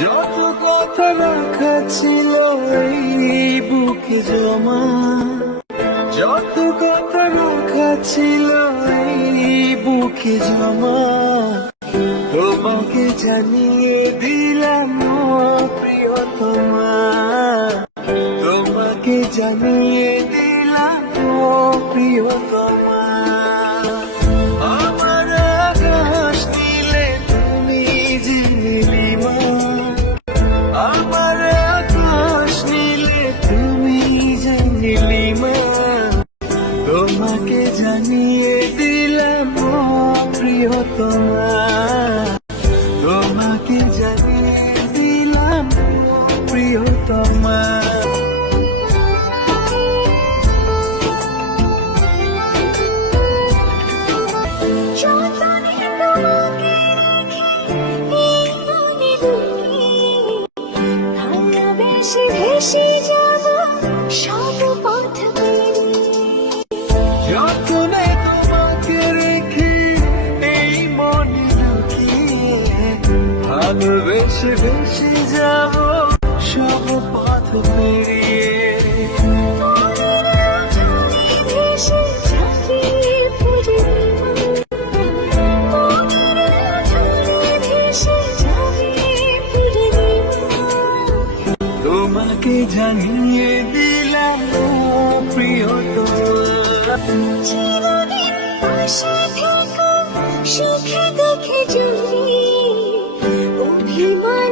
যত কথা রাখা ছিল এই বুকে জমা, যত কথা রাখা ছিল এই বুকে জমা, তোমাকে জানিয়ে দিলাম প্রিয়তমা, তোমাকে জানিয়ে দিলাম প্রিয়তমা। আমার আকাশ নীলে তুমি যে নীলিমা, আমার আকাশ নীলে তুমি যে নীলিমা, তোমাকে জানিয়ে দিলাম প্রিয়তমা, তোমাকে জানিয়ে দিলাম প্রিয়তমা। ভেসে যাব সব পথ যতনে তোমাকে রেখে এই মনে লুকিয়ে, ভালোবেসে ভেসে যাব সব পথ পেরিয়ে। ভেসে যাবে ভেসে যাবে তোমাকে জানিয়ে দিলাম প্রিয়তমা, চিরদিন পাশে থেকো সুখে দুঃখে জড়িয়ে অভিমান